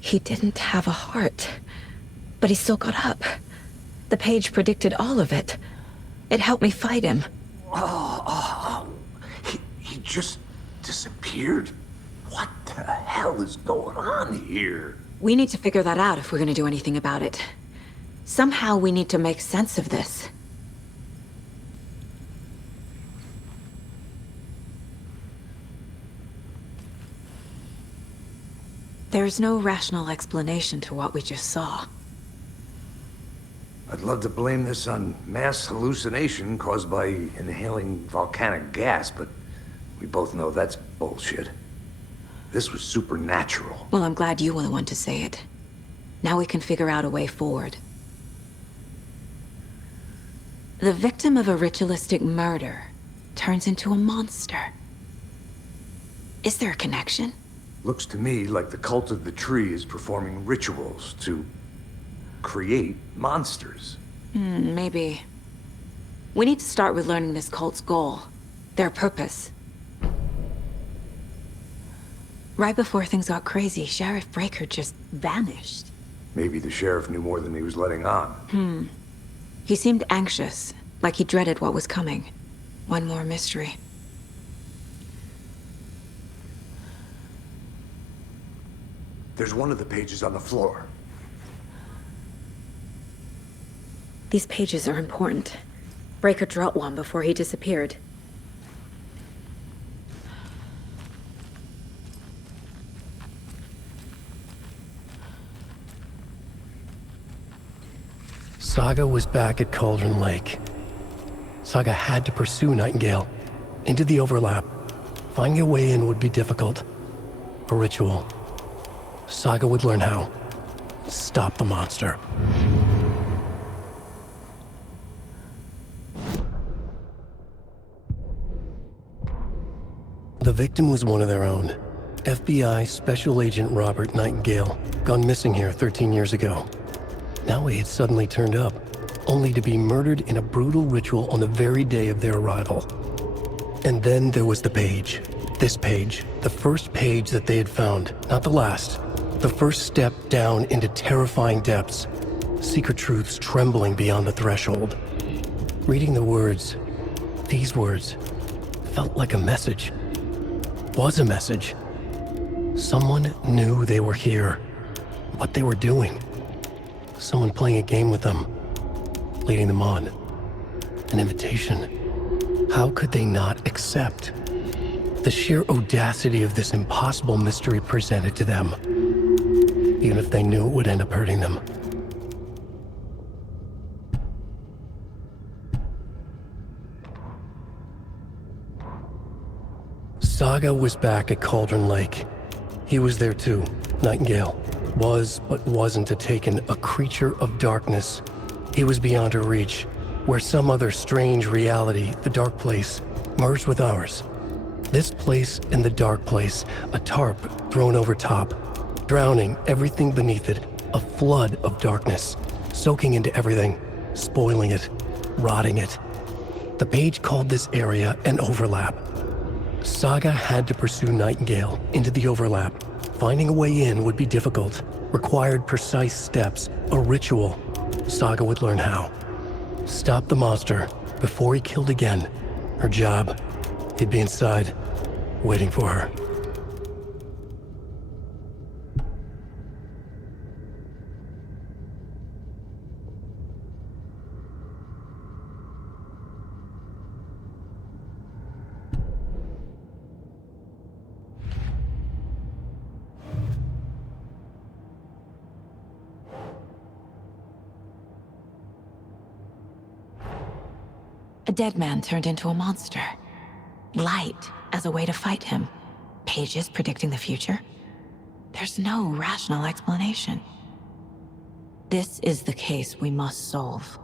He didn't have a heart, but he still got up. The page predicted all of it. It helped me fight him. He just disappeared? What the hell is going on here? We need to figure that out if we're gonna do anything about it. Somehow we need to make sense of this. There's no rational explanation to what we just saw. I'd love to blame this on mass hallucination caused by inhaling volcanic gas, but we both know that's bullshit. This was supernatural. Well, I'm glad you were the one to say it. Now we can figure out a way forward. The victim of a ritualistic murder turns into a monster. Is there a connection? Looks to me like the cult of the tree is performing rituals to create monsters. Maybe. We need to start with learning this cult's goal. Their purpose. Right before things got crazy, Sheriff Breaker just vanished. Maybe the sheriff knew more than he was letting on. He seemed anxious, like he dreaded what was coming. One more mystery. There's one of the pages on the floor. These pages are important. Breaker dropped one before he disappeared. Saga was back at Cauldron Lake. Saga had to pursue Nightingale into the overlap. Finding a way in would be difficult. A ritual. Saga would learn how. Stop the monster. The victim was one of their own. FBI Special Agent Robert Nightingale, gone missing here 13 years ago. Now he had suddenly turned up, only to be murdered in a brutal ritual on the very day of their arrival. And then there was the page. This page, the first page that they had found, not the last. The first step down into terrifying depths. Secret truths trembling beyond the threshold. Reading the words, these words, felt like a message. Was a message. Someone knew they were here. What they were doing. Someone playing a game with them. Leading them on. An invitation. How could they not accept? The sheer audacity of this impossible mystery presented to them. Even if they knew it would end up hurting them. Saga was back at Cauldron Lake. He was there too, Nightingale. Was, but wasn't a Taken, a creature of darkness. He was beyond her reach, where some other strange reality, the dark place, merged with ours. This place and the dark place, a tarp thrown over top, drowning everything beneath it, a flood of darkness, soaking into everything, spoiling it, rotting it. The page called this area an overlap. Saga had to pursue Nightingale into the overlap. Finding a way in would be difficult, required precise steps, a ritual. Saga would learn how. Stop the monster before he killed again. Her job, he'd be inside, waiting for her. A dead man turned into a monster. Light as a way to fight him. Pages predicting the future. There's no rational explanation. This is the case we must solve.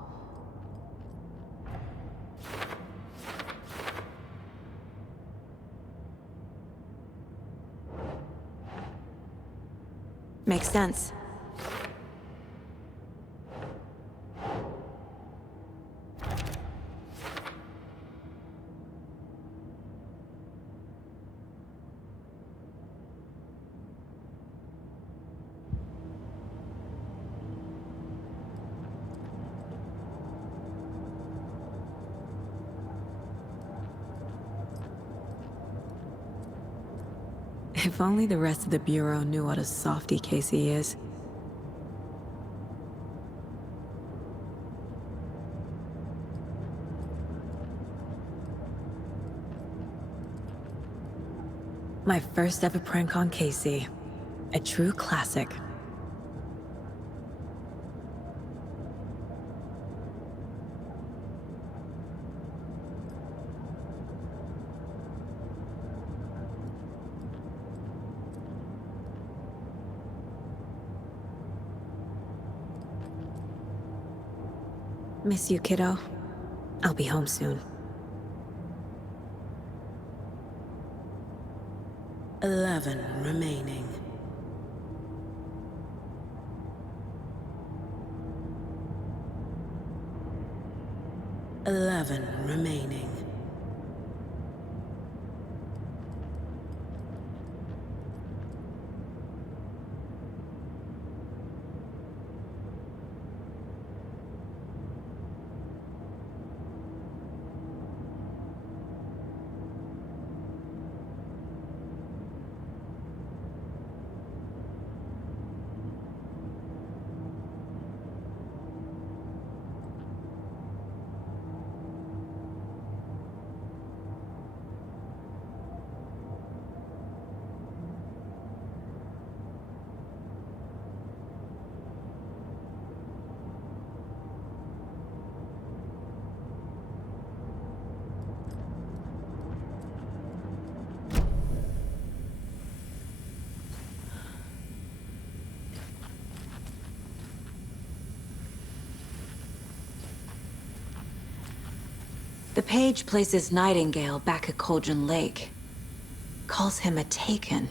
Makes sense. If only the rest of the Bureau knew what a softy Casey is. My first ever prank on Casey. A true classic. Miss you, kiddo. I'll be home soon. 11 remaining. Remaining. The page places Nightingale back at Cauldron Lake. Calls him a Taken.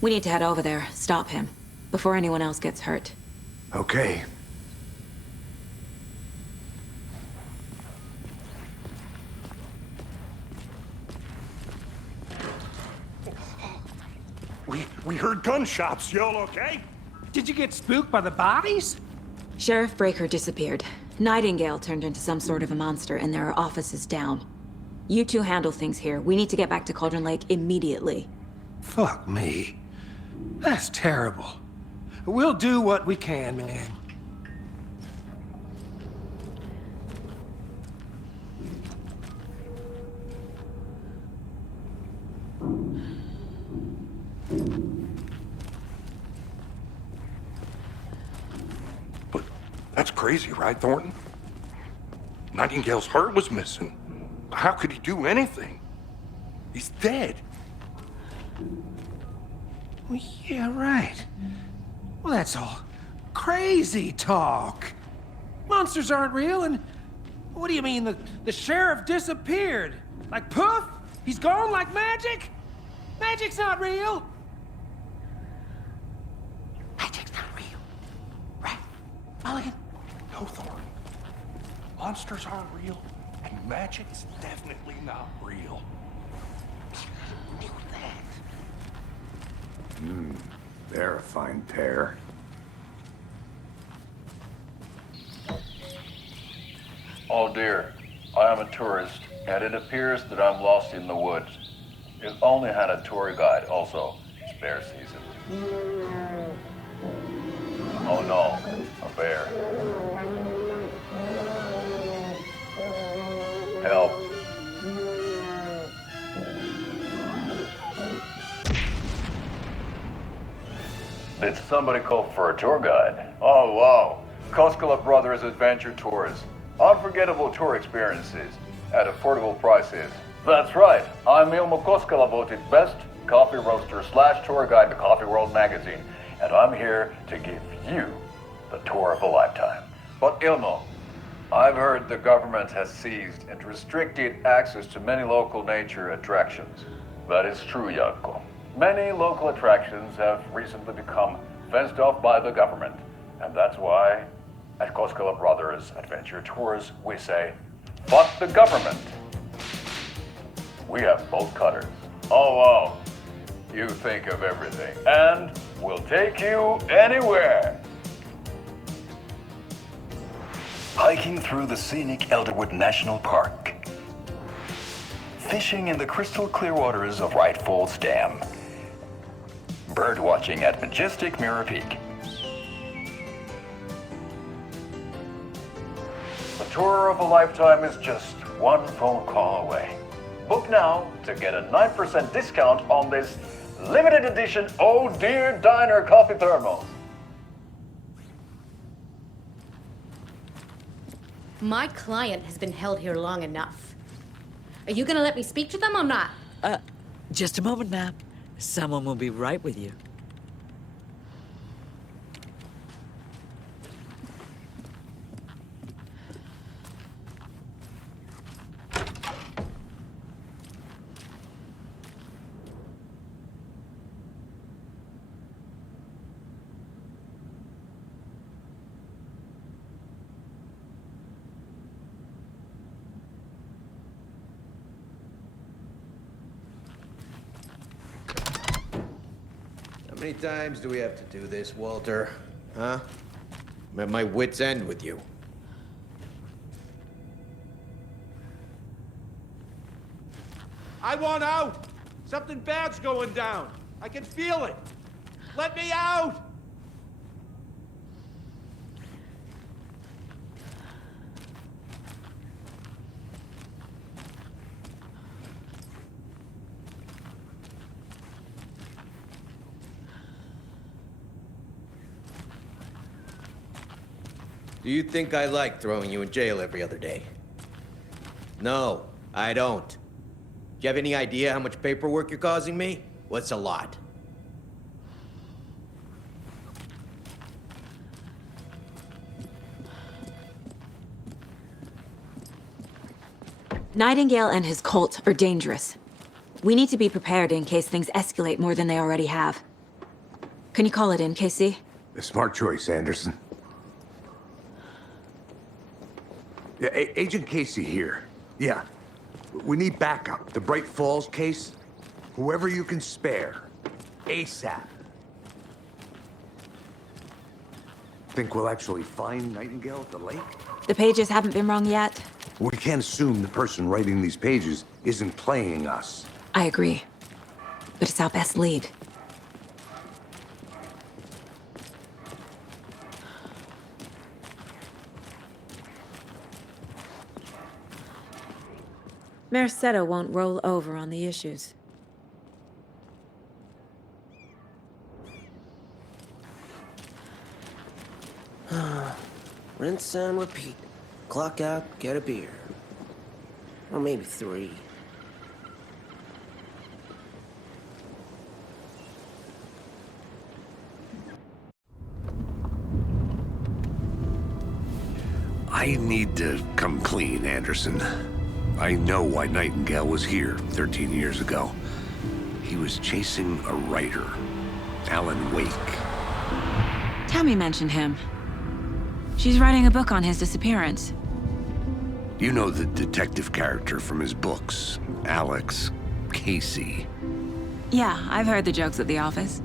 We need to head over there, stop him, before anyone else gets hurt. Okay. We heard gunshots. Y'all okay? Did you get spooked by the bodies? Sheriff Breaker disappeared. Nightingale turned into some sort of a monster, and there are offices down. You two handle things here. We need to get back to Cauldron Lake immediately. Fuck me. That's terrible. We'll do what we can, man. But that's crazy, right, Thornton? Nightingale's heart was missing. How could he do anything? He's dead. Well, yeah, right. Well, that's all crazy talk. Monsters aren't real, and what do you mean the sheriff disappeared? Like poof? He's gone like magic? Magic's not real. Magic's not real. Right, Mulligan? No, Thornton. Monsters aren't real, and magic's definitely not real. Knew that. They're a fine pair. Oh dear, I am a tourist, and it appears that I'm lost in the woods. It only had a tour guide, also. It's bear season. Oh no, a bear. Help. Did somebody call for a tour guide? Oh wow, Koskela Brothers Adventure Tours. Unforgettable tour experiences at affordable prices. That's right, I'm Ilmo Koskela, voted best coffee roaster / tour guide to Coffee World magazine, and I'm here to give you the tour of a lifetime. But Ilmo, I've heard the government has seized and restricted access to many local nature attractions. That is true, Jaakko. Many local attractions have recently become fenced off by the government, and that's why at Koskela Brothers Adventure Tours we say, fuck the government. We have bolt cutters. Oh wow, you think of everything, and we'll take you anywhere. Hiking through the scenic Elderwood National Park. fishing in the crystal clear waters of White Falls Dam, bird watching at majestic Mirror Peak. The tour of a lifetime is just one phone call away. Book now to get a 9% discount on this limited edition Oh Dear Diner coffee thermos. My client has been held here long enough. Are you gonna let me speak to them or not? Just a moment, ma'am. Someone will be right with you. How many times do we have to do this, Walter? Huh? I'm at my wit's end with you. I want out! Something bad's going down. I can feel it. Let me out! Do you think I like throwing you in jail every other day? No, I don't. Do you have any idea how much paperwork you're causing me? What's a lot? Nightingale and his cult are dangerous. We need to be prepared in case things escalate more than they already have. Can you call it in, KC? A smart choice, Anderson. Yeah, Agent Casey here. Yeah. We need backup. The Bright Falls case. Whoever you can spare. ASAP. Think we'll actually find Nightingale at the lake? The pages haven't been wrong yet. We can't assume the person writing these pages isn't playing us. I agree. But it's our best lead. Mercado won't roll over on the issues. Rinse and repeat. Clock out, get a beer. Or maybe 3. I need to come clean, Anderson. I know why Nightingale was here 13 years ago. He was chasing a writer, Alan Wake. Tammy mentioned him. She's writing a book on his disappearance. You know the detective character from his books, Alex Casey. Yeah, I've heard the jokes at the office.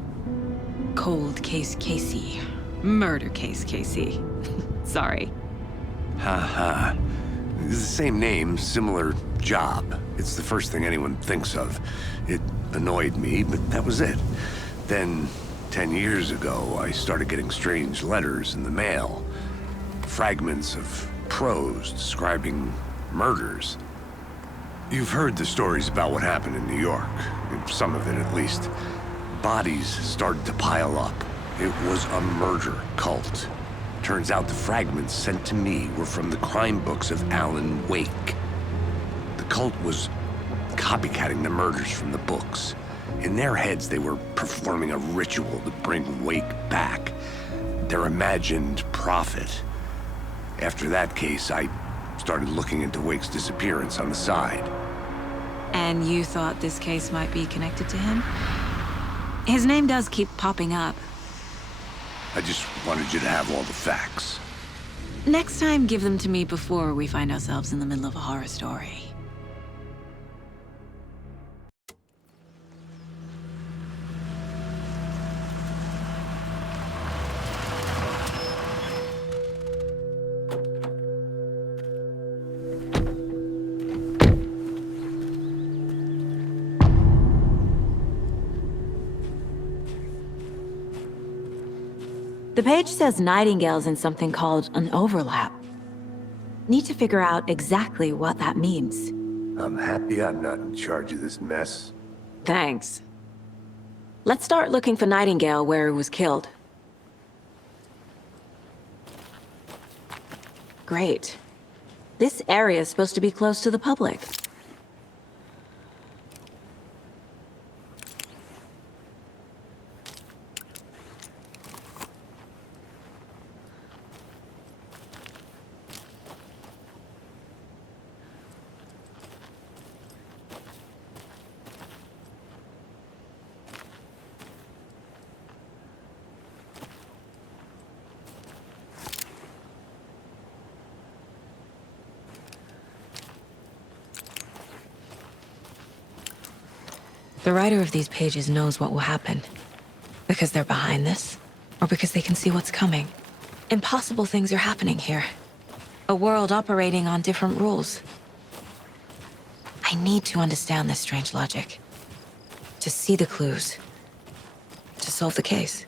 Cold case Casey. Murder case Casey. Sorry. Ha ha. It's the same name, similar job. It's the first thing anyone thinks of. It annoyed me, but that was it. Then, 10 years ago, I started getting strange letters in the mail. Fragments of prose describing murders. You've heard the stories about what happened in New York. Some of it, at least. Bodies started to pile up. It was a murder cult. Turns out the fragments sent to me were from the crime books of Alan Wake. The cult was copycatting the murders from the books. In their heads, they were performing a ritual to bring Wake back. Their imagined prophet. After that case, I started looking into Wake's disappearance on the side. And you thought this case might be connected to him? His name does keep popping up. I just wanted you to have all the facts. Next time, give them to me before we find ourselves in the middle of a horror story. The page says Nightingale's in something called an overlap. Need to figure out exactly what that means. I'm happy I'm not in charge of this mess. Thanks. Let's start looking for Nightingale where he was killed. Great. This area is supposed to be close to the public. The writer of these pages knows what will happen. Because they're behind this, or because they can see what's coming. Impossible things are happening here. A world operating on different rules. I need to understand this strange logic. To see the clues. To solve the case.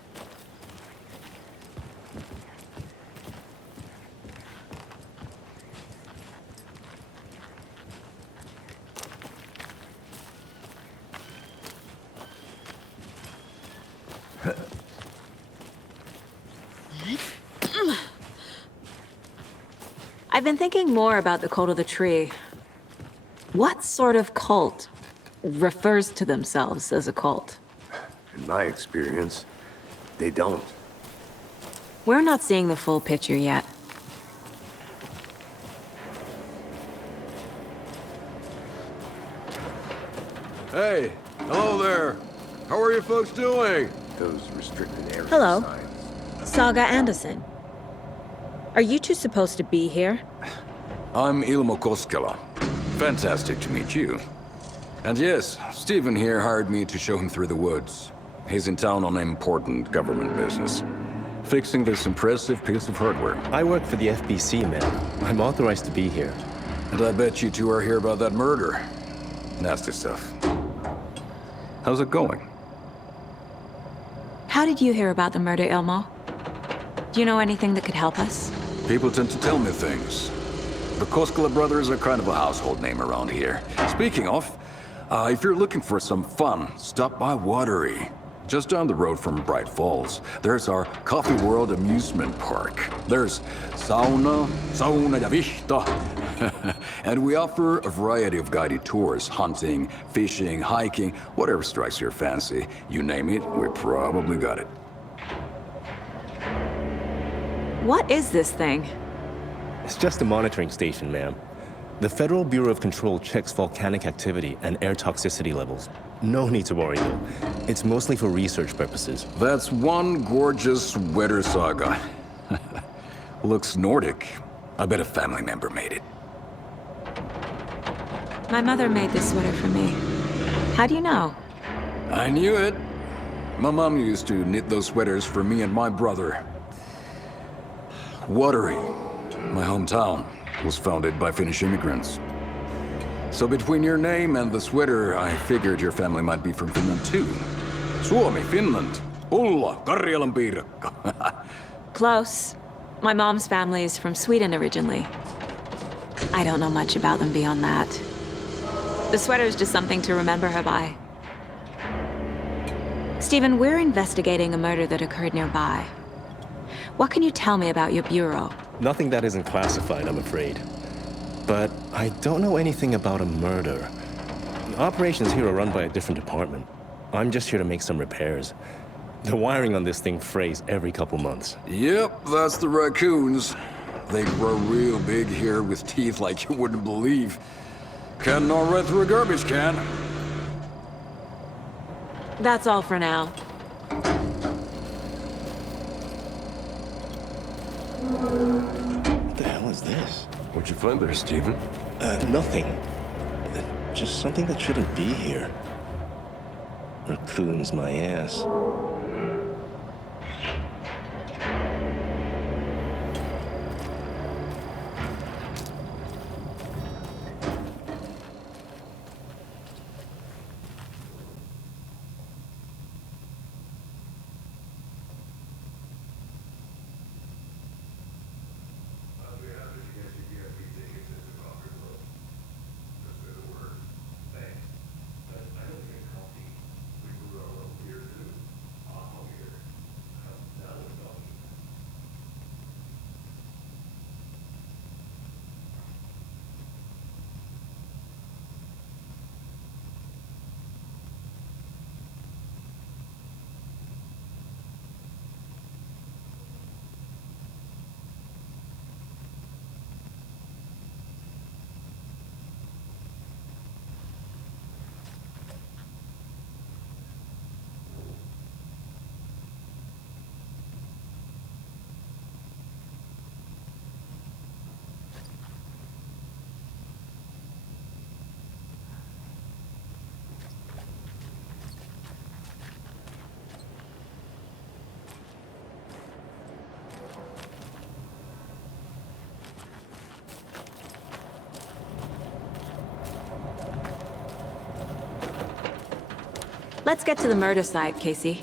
I've been thinking more about the cult of the tree. What sort of cult refers to themselves as a cult? In my experience, they don't. We're not seeing the full picture yet. Hey, hello there. How are you folks doing? Those restricted area Hello. signs. Saga Anderson. Are you two supposed to be here? I'm Ilmo Koskela. Fantastic to meet you. And yes, Stephen here hired me to show him through the woods. He's in town on important government business. Fixing this impressive piece of hardware. I work for the FBC, man. I'm authorized to be here. And I bet you two are here about that murder. Nasty stuff. How's it going? How did you hear about the murder, Ilmo? Do you know anything that could help us? People tend to tell me things. The Koskela brothers are kind of a household name around here. Speaking of, if you're looking for some fun, stop by Watery. Just down the road from Bright Falls, there's our Coffee World amusement park. There's sauna ja vihta. And we offer a variety of guided tours, hunting, fishing, hiking, whatever strikes your fancy. You name it, we probably got it. What is this thing? It's just a monitoring station, ma'am. The Federal Bureau of Control checks volcanic activity and air toxicity levels. No need to worry, though. It's mostly for research purposes. That's one gorgeous sweater, Saga. Looks Nordic. I bet a family member made it. My mother made this sweater for me. How do you know? I knew it. My mom used to knit those sweaters for me and my brother. Watery, my hometown, was founded by Finnish immigrants. So between your name and the sweater, I figured your family might be from Finland too. Suomi, Finland. Ulla, Karjalan piirakka. Close. My mom's family is from Sweden originally. I don't know much about them beyond that. The sweater is just something to remember her by. Stephen, we're investigating a murder that occurred nearby. What can you tell me about your bureau? Nothing that isn't classified, I'm afraid. But I don't know anything about a murder. Operations here are run by a different department. I'm just here to make some repairs. The wiring on this thing frays every couple months. Yep, that's the raccoons. They grow real big here with teeth like you wouldn't believe. Can't gnaw right through a garbage can. That's all for now. What the hell is this? What'd you find there, Stephen? Nothing. Just something that shouldn't be here. Raccoons my ass. Let's get to the murder site, Casey.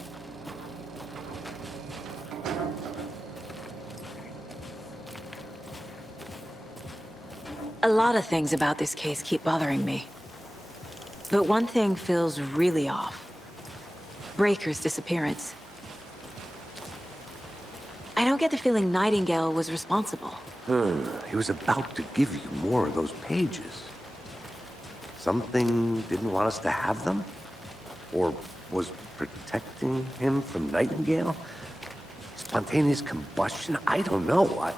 A lot of things about this case keep bothering me. But one thing feels really off. Breaker's disappearance. I don't get the feeling Nightingale was responsible. He was about to give you more of those pages. Something didn't want us to have them? Or was protecting him from Nightingale? Spontaneous combustion? I don't know.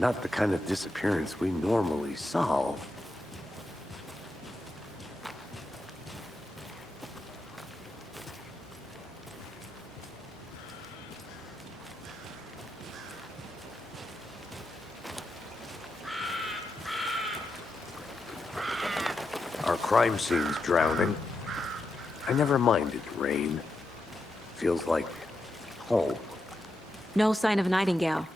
Not the kind of disappearance we normally solve. Our crime scene's drowning. I never minded rain. Feels like home. No sign of Nightingale.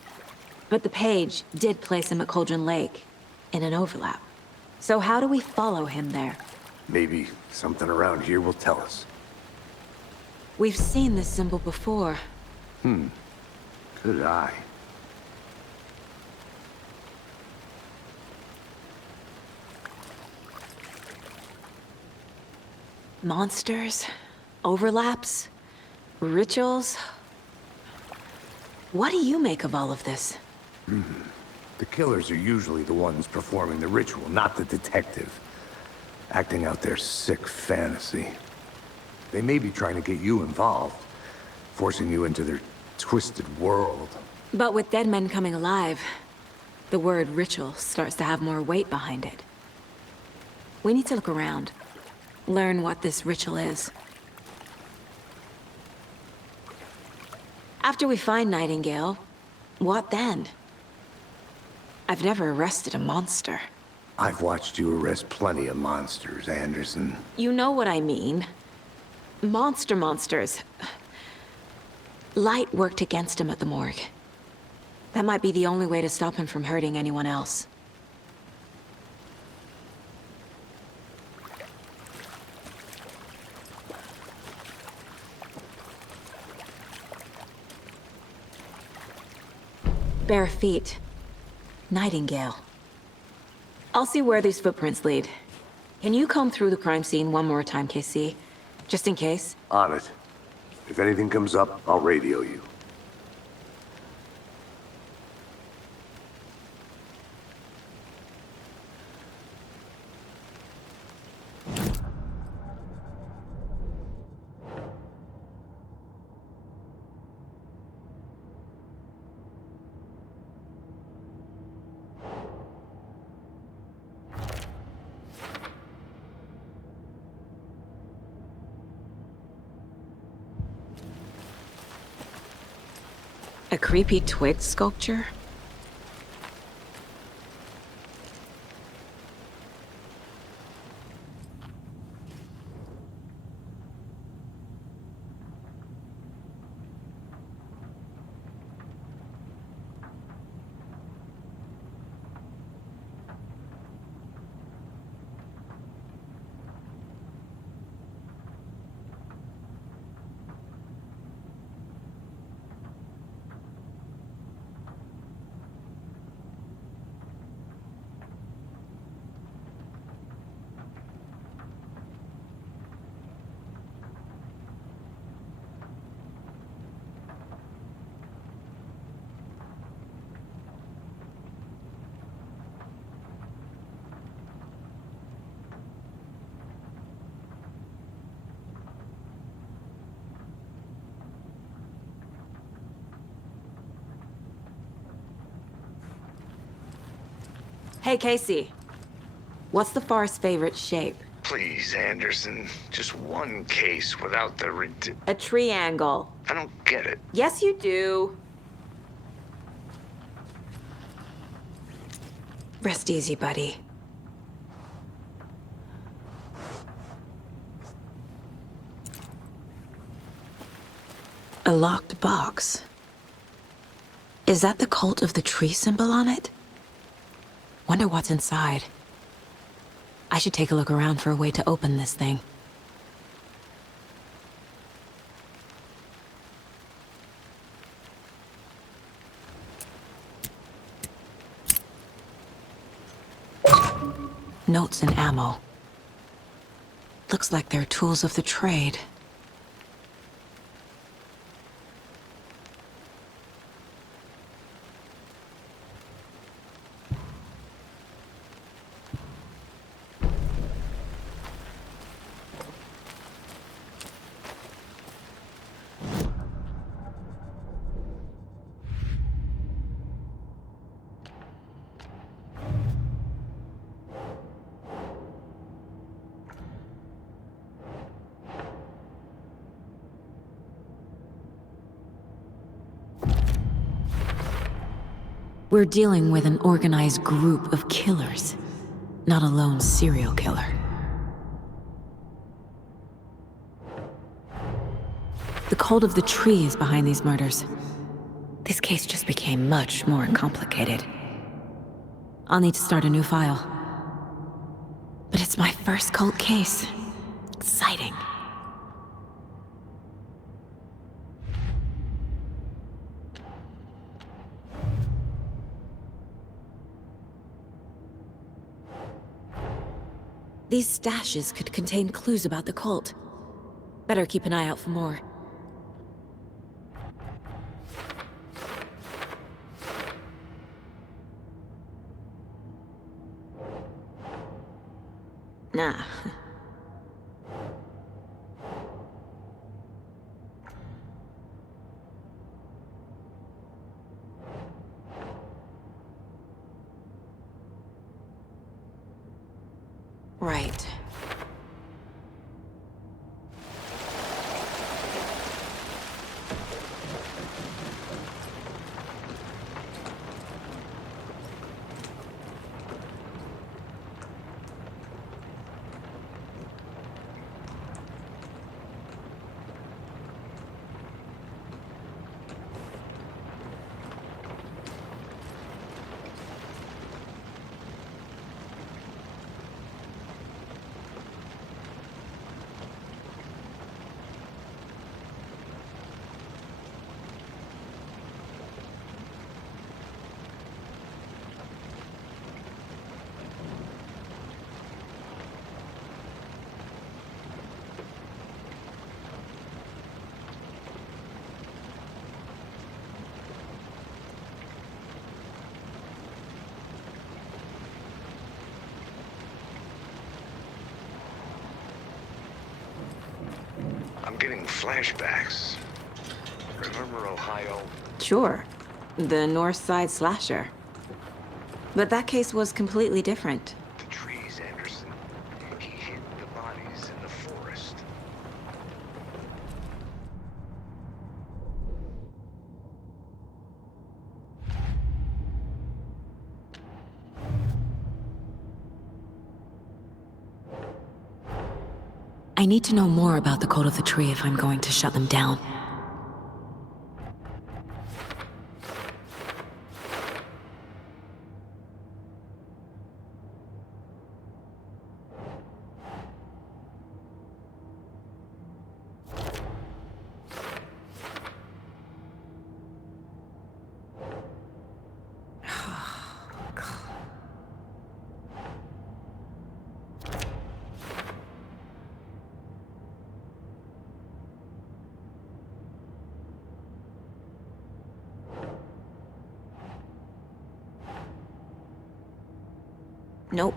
But the page did place him at Cauldron Lake, in an overlap. So how do we follow him there? Maybe something around here will tell us. We've seen this symbol before. Good eye. Monsters? Overlaps? Rituals? What do you make of all of this? The killers are usually the ones performing the ritual, not the detective. Acting out their sick fantasy. They may be trying to get you involved, forcing you into their twisted world. But with dead men coming alive, the word ritual starts to have more weight behind it. We need to look around. Learn what this ritual is. After we find Nightingale, what then? I've never arrested a monster. I've watched you arrest plenty of monsters, Anderson. You know what I mean. Monsters. Light worked against him at the morgue. That might be the only way to stop him from hurting anyone else. Bare feet. Nightingale. I'll see where these footprints lead. Can you comb through the crime scene one more time, KC? Just in case? On it. If anything comes up, I'll radio you. A creepy twig sculpture? Hey, Casey. What's the far's favorite shape? Please, Anderson. Just one case without the A triangle. I don't get it. Yes, you do. Rest easy, buddy. A locked box. Is that the cult of the tree symbol on it? Wonder what's inside. I should take a look around for a way to open this thing. Notes and ammo. Looks like they're tools of the trade. We're dealing with an organized group of killers, not a lone serial killer. The cult of the tree is behind these murders. This case just became much more complicated. I'll need to start a new file. But it's my first cult case. Exciting. These stashes could contain clues about the cult. Better keep an eye out for more. Nah. Right. I'm getting flashbacks. Remember Ohio? Sure. The North Side slasher. But that case was completely different. The trees, Anderson. He hid the bodies in the forest. I need to know more about the cult of the tree if I'm going to shut them down. Nope.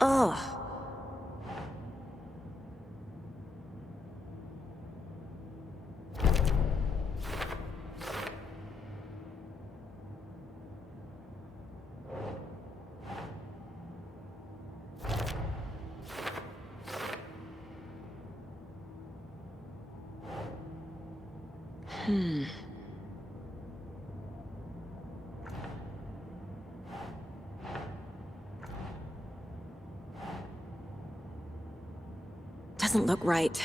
Oh. Doesn't look right.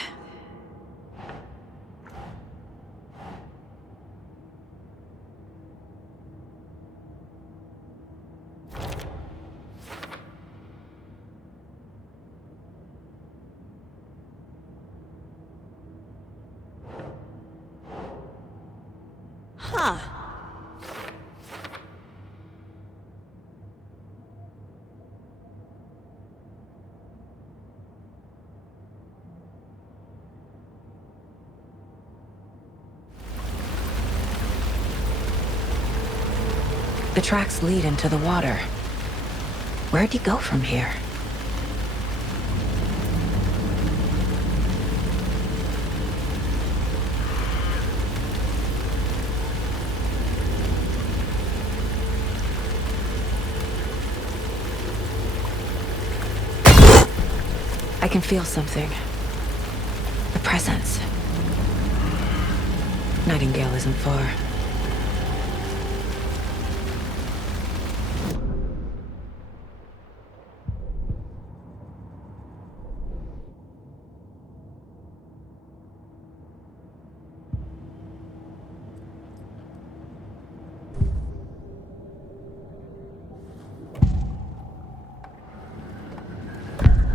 Huh. The tracks lead into the water. Where'd he go from here? I can feel something. A presence. Nightingale isn't far.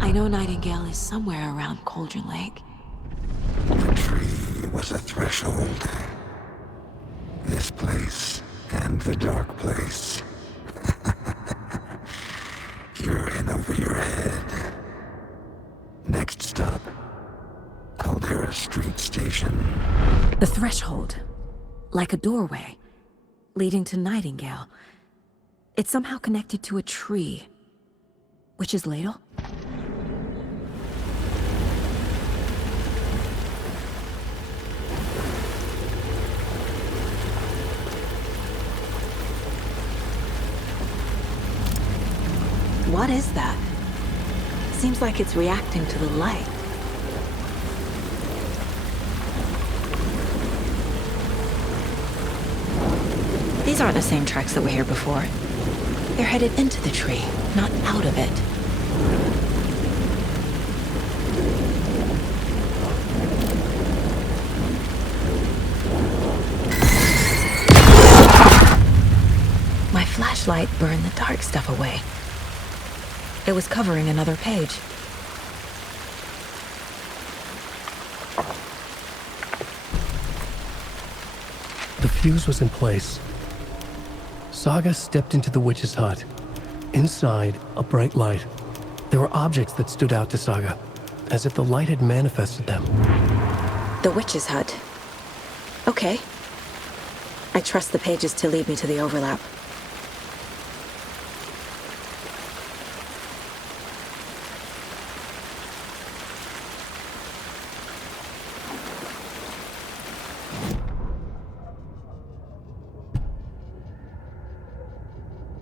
I know Nightingale is somewhere around Cauldron Lake. The tree was a threshold. This place and the dark place. You're in over your head. Next stop, Caldera Street Station. The threshold. Like a doorway. Leading to Nightingale. It's somehow connected to a tree. Witch's Ladle? What is that? Seems like it's reacting to the light. These aren't the same tracks that were here before. They're headed into the tree, not out of it. My flashlight burned the dark stuff away. It was covering another page. The fuse was in place. Saga stepped into the witch's hut. Inside, a bright light. There were objects that stood out to Saga, as if the light had manifested them. The witch's hut. Okay. I trust the pages to lead me to the overlap.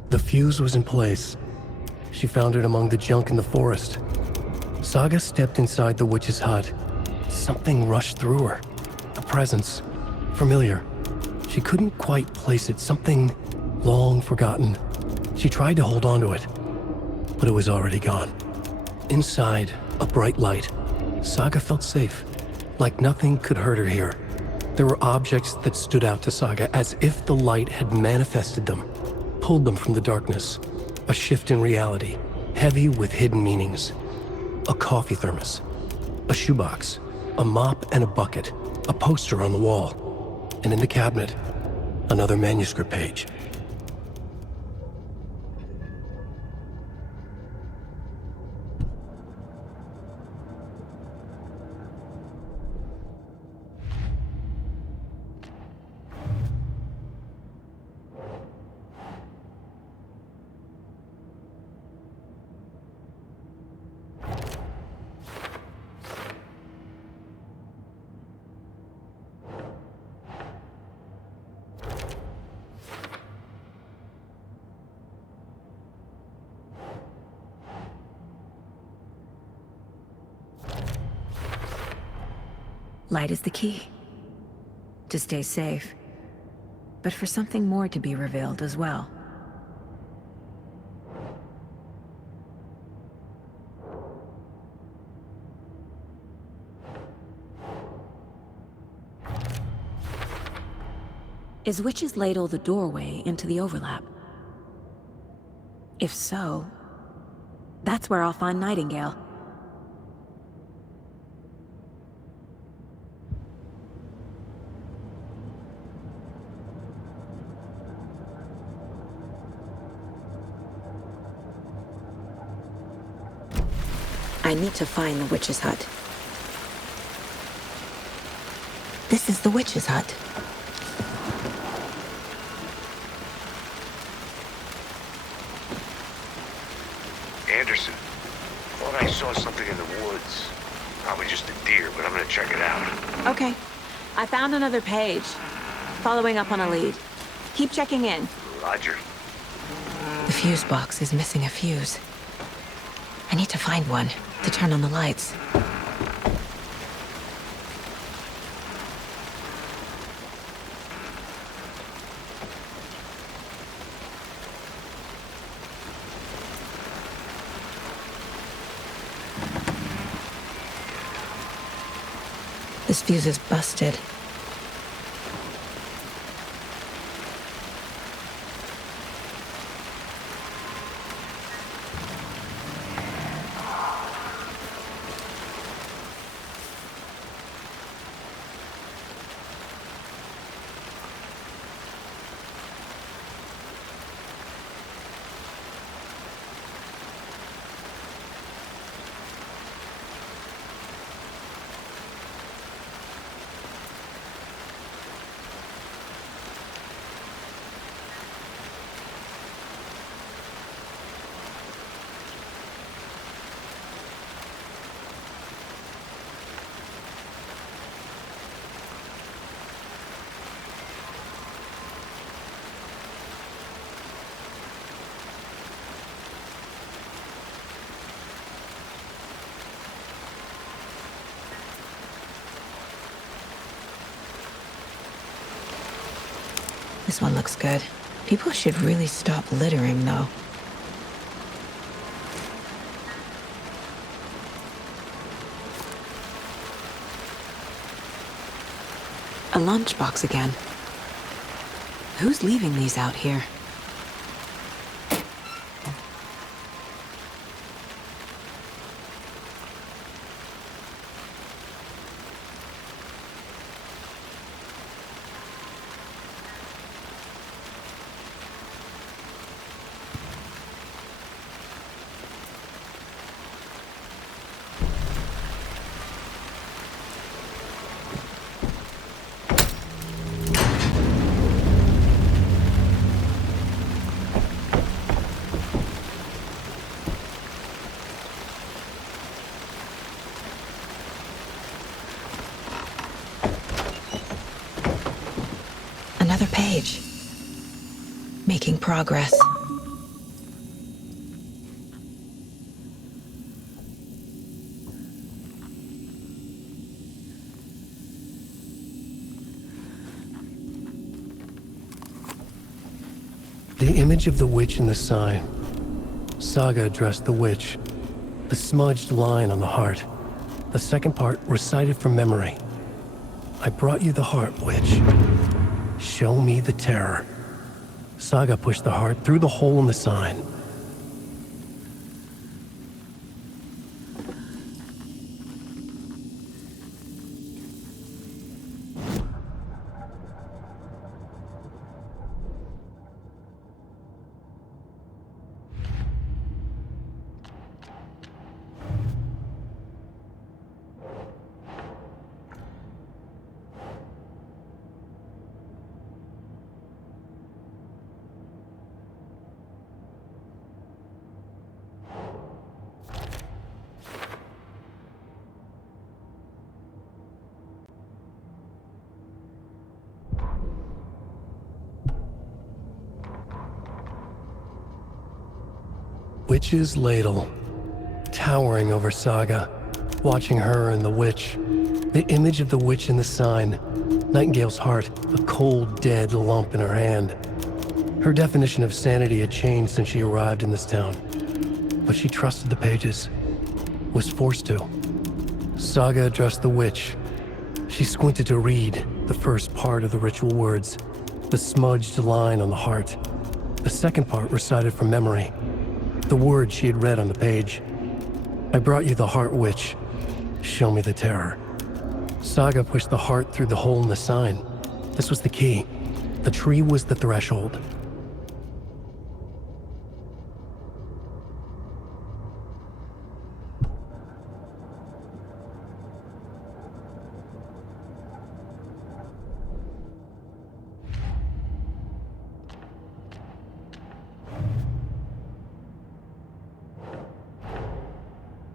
The fuse was in place. She found it among the junk in the forest. Saga stepped inside the witch's hut. Something rushed through her. A presence. Familiar. She couldn't quite place it. Something long forgotten. She tried to hold on to it, but it was already gone. Inside, a bright light. Saga felt safe. Like nothing could hurt her here. There were objects that stood out to Saga as if the light had manifested them. Pulled them from the darkness. A shift in reality, heavy with hidden meanings. A coffee thermos, a shoebox, a mop and a bucket, a poster on the wall, and in the cabinet, another manuscript page. Light is the key. to stay safe, but for something more to be revealed as well. Is Witch's Ladle the doorway into the overlap? If so, that's where I'll find Nightingale. I need to find the witch's hut. This is the witch's hut. Anderson, thought I saw something in the woods. Probably just a deer, but I'm gonna check it out. Okay. I found another page. Following up on a lead. Keep checking in. Roger. The fuse box is missing a fuse. I need to find one to turn on the lights. This fuse is busted. This one looks good. People should really stop littering, though. A lunchbox again. Who's leaving these out here? Another page. Making progress. The image of the witch in the sign. Saga addressed the witch. The smudged line on the heart. The second part recited from memory. I brought you the heart, witch. Show me the terror. Saga pushed the heart through the hole in the sign. Witch's Ladle, towering over Saga, watching her and the witch. The image of the witch in the sign, Nightingale's heart, a cold, dead lump in her hand. Her definition of sanity had changed since she arrived in this town. But she trusted the pages. Was forced to. Saga addressed the witch. She squinted to read the first part of the ritual words, the smudged line on the heart. The second part recited from memory, the words she had read on the page. I brought you the heart, witch. Show me the terror. Saga pushed the heart through the hole in the sign. This was the key. The tree was the threshold.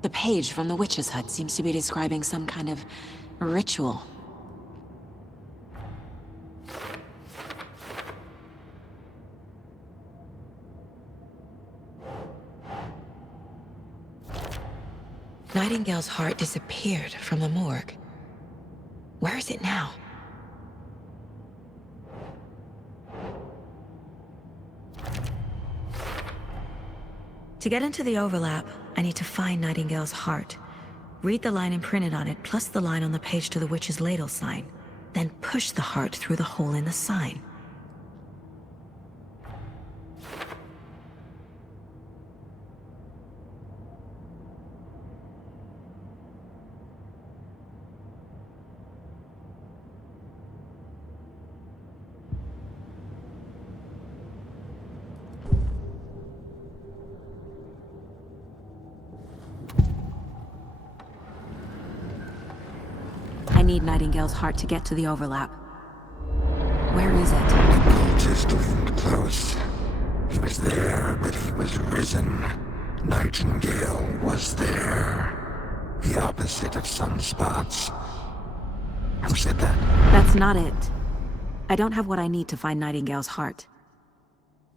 The page from the witch's hut seems to be describing some kind of ritual. Nightingale's heart disappeared from the morgue. Where is it now? To get into the overlap, I need to find Nightingale's heart. Read the line imprinted on it, plus the line on the page to the witch's ladle sign. Then push the heart through the hole in the sign. I need Nightingale's heart to get to the overlap. Where is it? The cultist leaned close. He was there, but he was risen. Nightingale was there. The opposite of sunspots. Who said that? That's not it. I don't have what I need to find Nightingale's heart.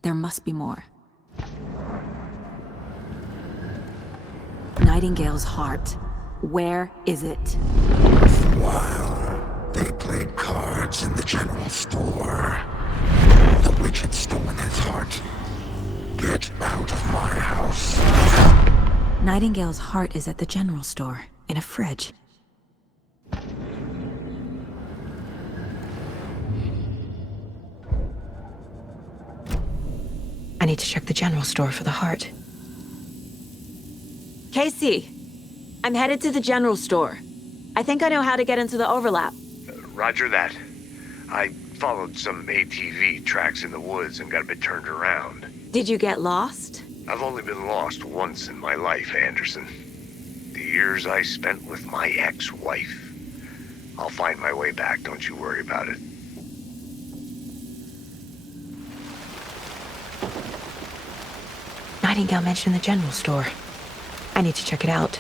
There must be more. Nightingale's heart. Where is it? While they played cards in the general store, the witch had stolen his heart. Get out of my house. Nightingale's heart is at the general store, in a fridge. I need to check the general store for the heart. Casey! I'm headed to the general store. I think I know how to get into the overlap. Roger that. I followed some ATV tracks in the woods and got a bit turned around. Did you get lost? I've only been lost once in my life, Anderson. The years I spent with my ex-wife. I'll find my way back, don't you worry about it. Nightingale mentioned the general store. I need to check it out.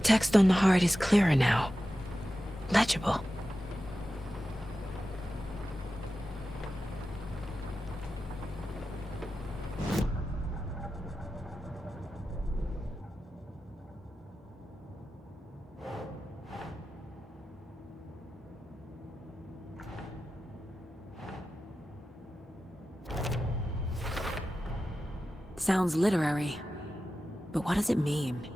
The text on the heart is clearer now. Legible. Sounds literary, but what does it mean?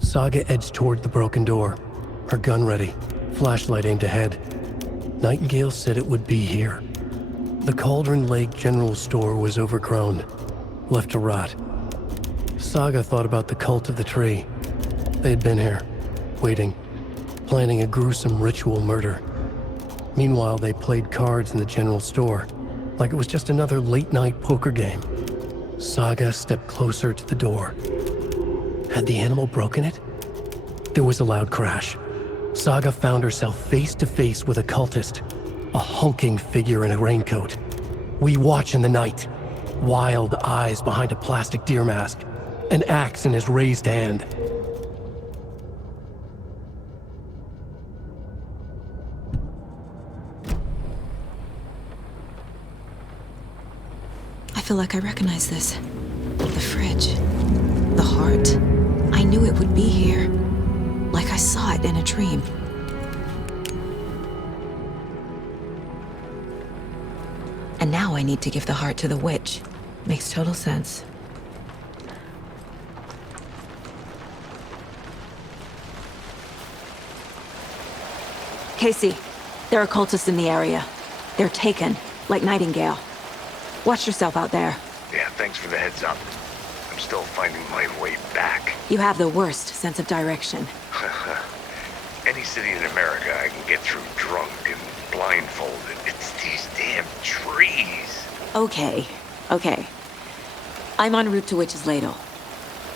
Saga edged toward the broken door, her gun ready, flashlight aimed ahead. Nightingale said it would be here. The Cauldron Lake General Store was overgrown, left to rot. Saga thought about the cult of the tree. They had been here, waiting, planning a gruesome ritual murder. Meanwhile, they played cards in the general store, like it was just another late-night poker game. Saga stepped closer to the door. Had the animal broken it? There was a loud crash. Saga found herself face to face with a cultist, a hulking figure in a raincoat. We watch in the night, wild eyes behind a plastic deer mask, an axe in his raised hand. I feel like I recognize this. The fridge. The heart. I knew it would be here. Like I saw it in a dream. And now I need to give the heart to the witch. Makes total sense. Casey, there are cultists in the area. They're taken, like Nightingale. Watch yourself out there. Yeah, thanks for the heads up. I'm still finding my way back. You have the worst sense of direction. Any city in America I can get through drunk and blindfolded. It's these damn trees. Okay. I'm en route to Witch's Ladle.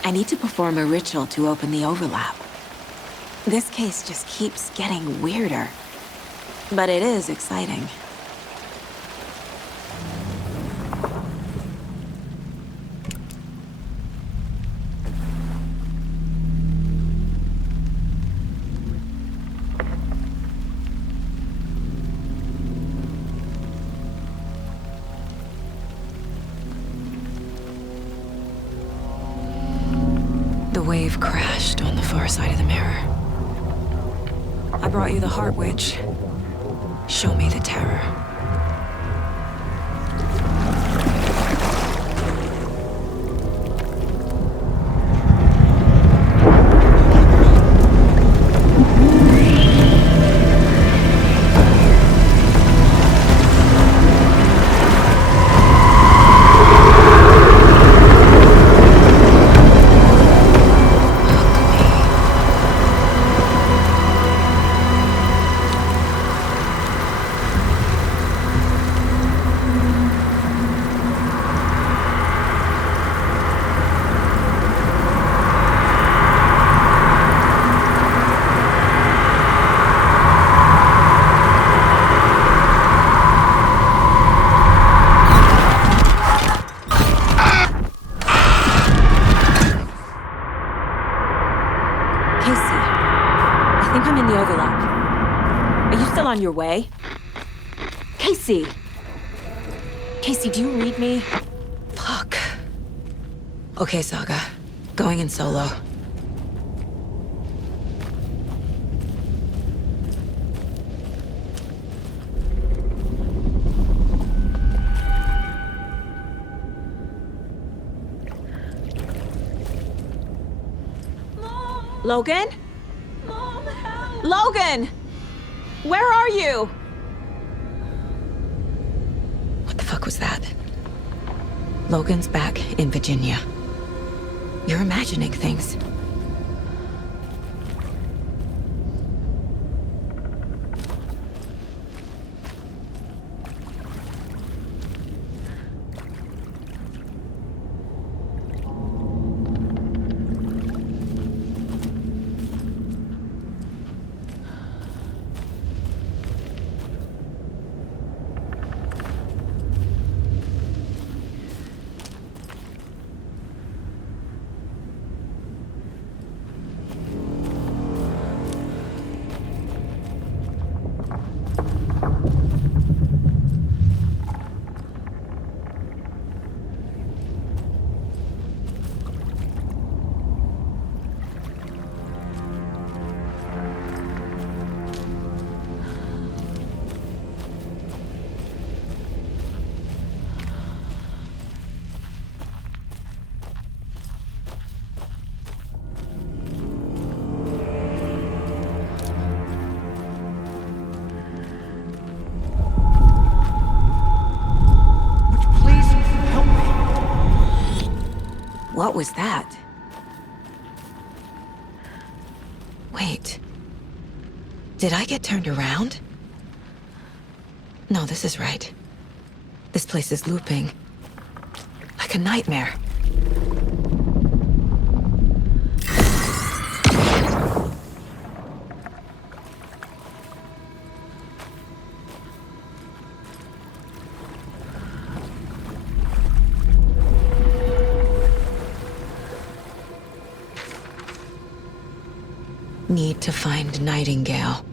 I need to perform a ritual to open the overlap. This case just keeps getting weirder. But it is exciting. The wave crashed on the far side of the mirror. I brought you the Heart Witch. Show me the terror. On your way? Casey! Casey, do you read me? Fuck. Okay, Saga. Going in solo. Mom. Logan? Mom, help! Logan! Where are you? What the fuck was that? Logan's back in Virginia. You're imagining things. What was that? Wait. Did I get turned around? No, this is right. This place is looping. Like a nightmare. Need to find Nightingale.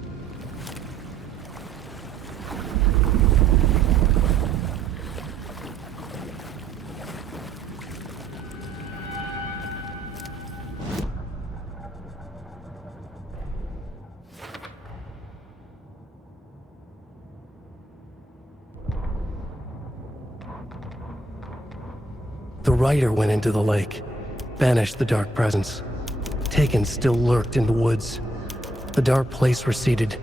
The rider went into the lake, banished the dark presence. Taken still lurked in the woods. The dark place receded.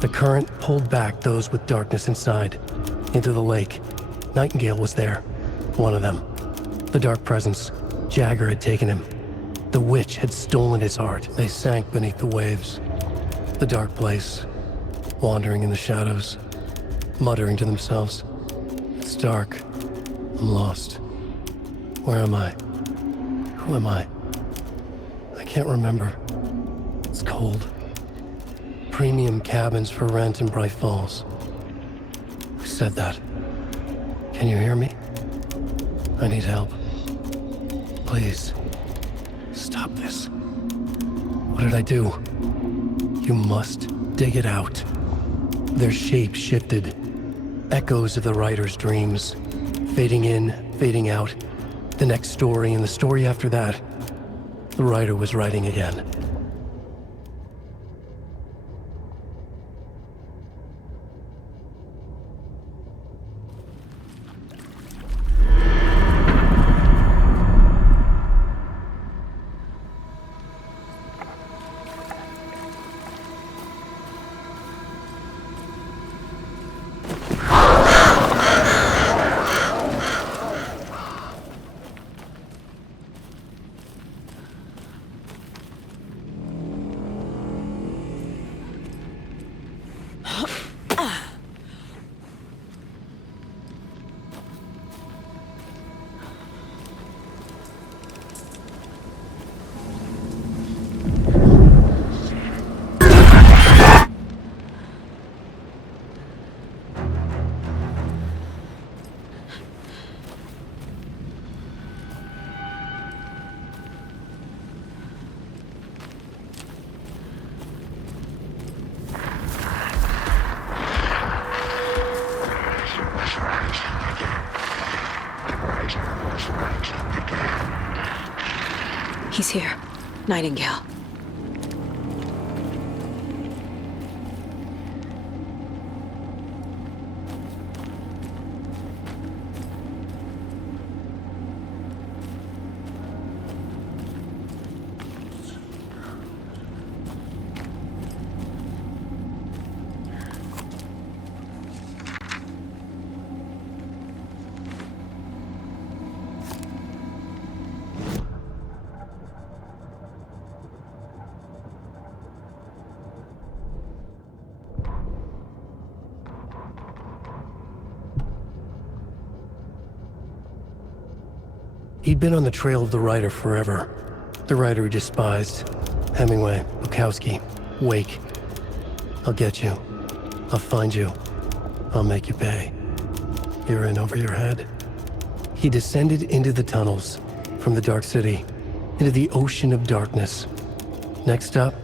The current pulled back those with darkness inside, into the lake. Nightingale was there, one of them. The dark presence, Jagger had taken him. The witch had stolen his heart. They sank beneath the waves. The dark place, wandering in the shadows, muttering to themselves. It's dark. I'm lost. Where am I? Who am I? I can't remember. It's cold. Premium cabins for rent in Bright Falls. Who said that? Can you hear me? I need help. Please. Stop this. What did I do? You must dig it out. Their shape shifted. Echoes of the writer's dreams. Fading in, fading out. The next story and the story after that. The writer was writing again. He's here. Nightingale. He'd been on the trail of the writer forever. The writer he despised. Hemingway, Bukowski, Wake. I'll get you. I'll find you. I'll make you pay. You're in over your head. He descended into the tunnels, from the Dark City, into the ocean of darkness. Next up,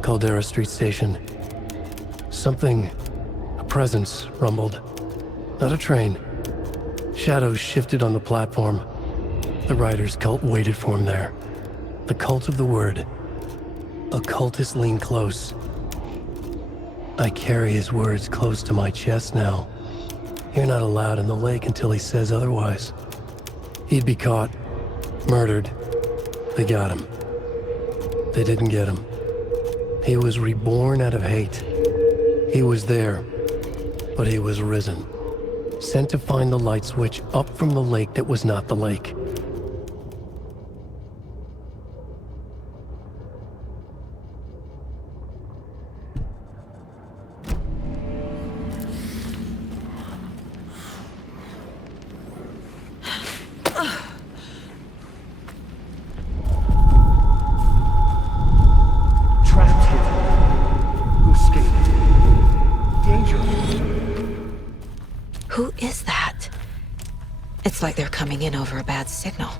Caldera Street Station. Something, a presence, rumbled. Not a train. Shadows shifted on the platform. The writer's cult waited for him there. The cult of the word. A cultist leaned close. I carry his words close to my chest now. You're not allowed in the lake until he says otherwise. He'd be caught, murdered. They got him. They didn't get him. He was reborn out of hate. He was there, but he was risen. Sent to find the light switch up from the lake that was not the lake. Looks like they're coming in over a bad signal.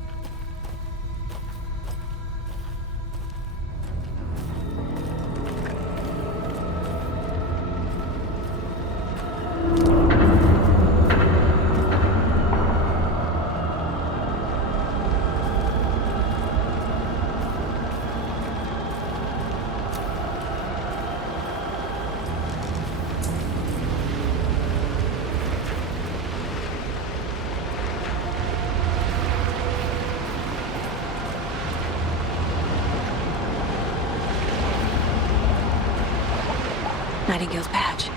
Nightingale's badge.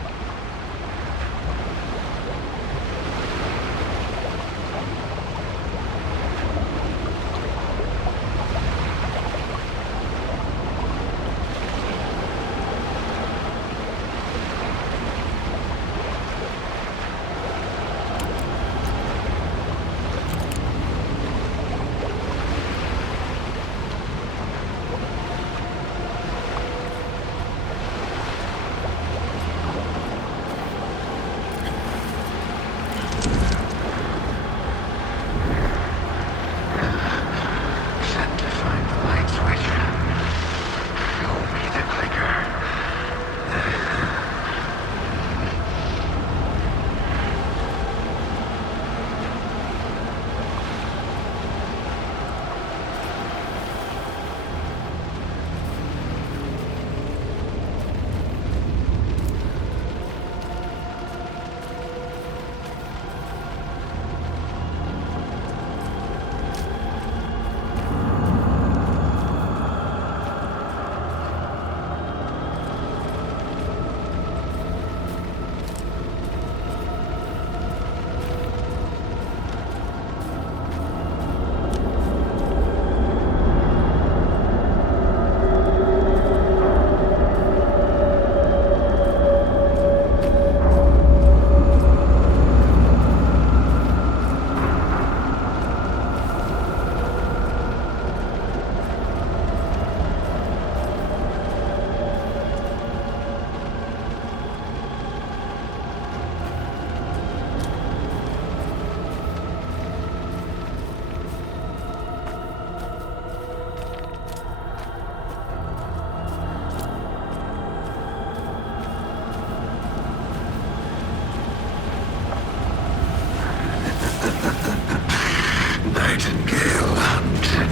Nightingale hunted.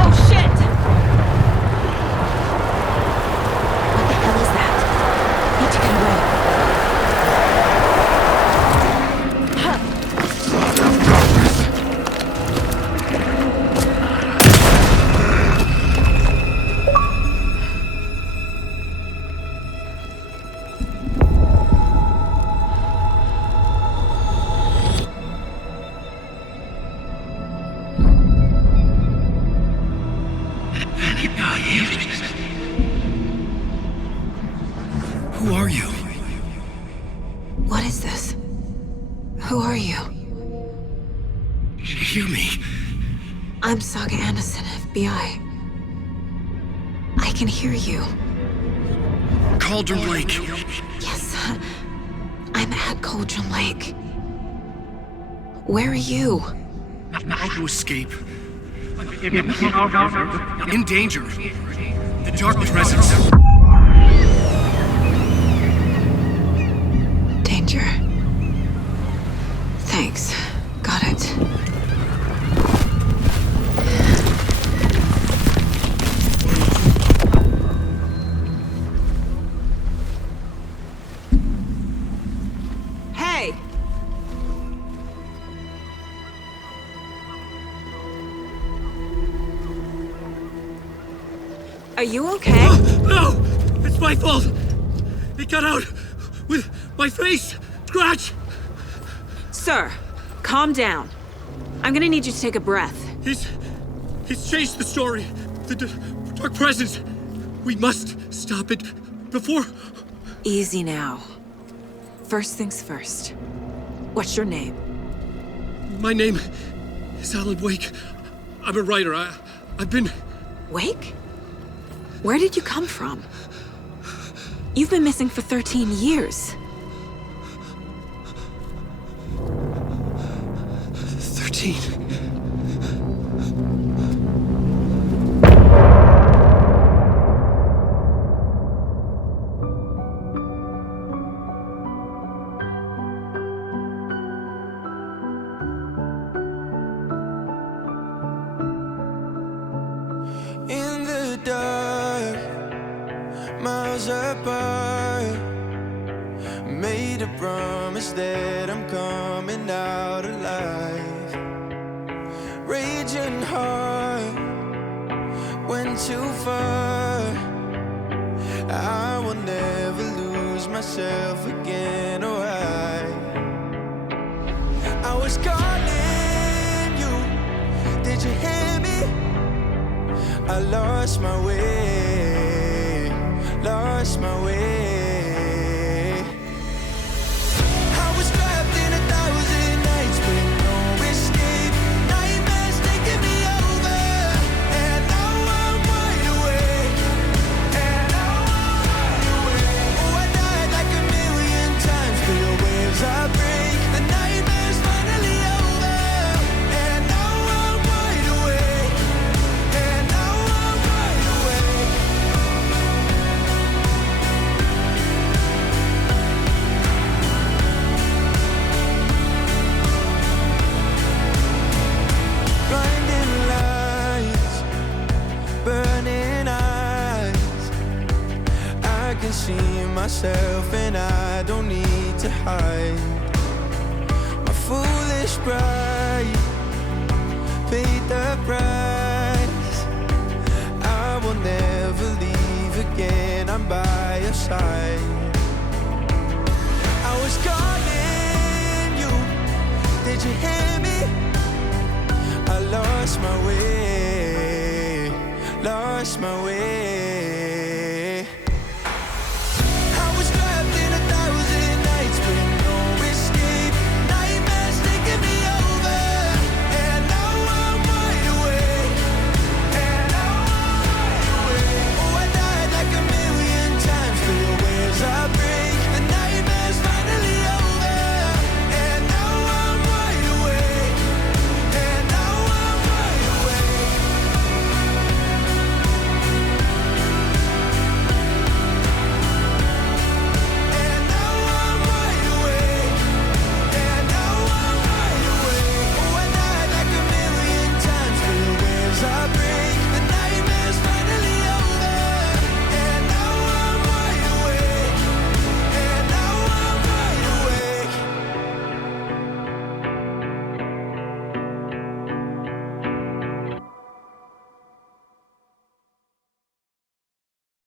Oh shit! What the hell is that? Need to get away. Who are you? What is this? Who are you? Hear me. I'm Saga Anderson, FBI. I can hear you. Cauldron Lake. Yes, I'm at Cauldron Lake. Where are you? How to escape. In danger. The dark presence. Danger. Thanks. Got it. Hey! Are you okay? No! It's my fault! It got out with my face! Scratch! Sir, calm down. I'm gonna need you to take a breath. He's changed the story. The dark presence. We must stop it before... Easy now. First things first. What's your name? My name is Alan Wake. I'm a writer. I've been... Wake? Where did you come from? You've been missing for 13 years. 13. In the dark, miles apart, made a promise that I'm coming out alive. Raging heart, went too far. I will never lose myself again, or I was calling you, did you hear me? I lost my way, lost my way. I was trapped in 1,000 nights with no escape. Nightmares taking me over, and now I'm wide awake. And now I'm wide awake. Oh, I died like 1,000,000 times, feel the waves I break. The nightmare's finally over, and now I'm wide awake. And now I'm wide awake. Blinding lights, burning eyes. I can see myself and I don't need to hide. My foolish pride paid the price. I will never leave again, I'm by your side. I was calling you, did you hear me? I lost my way, lost my way.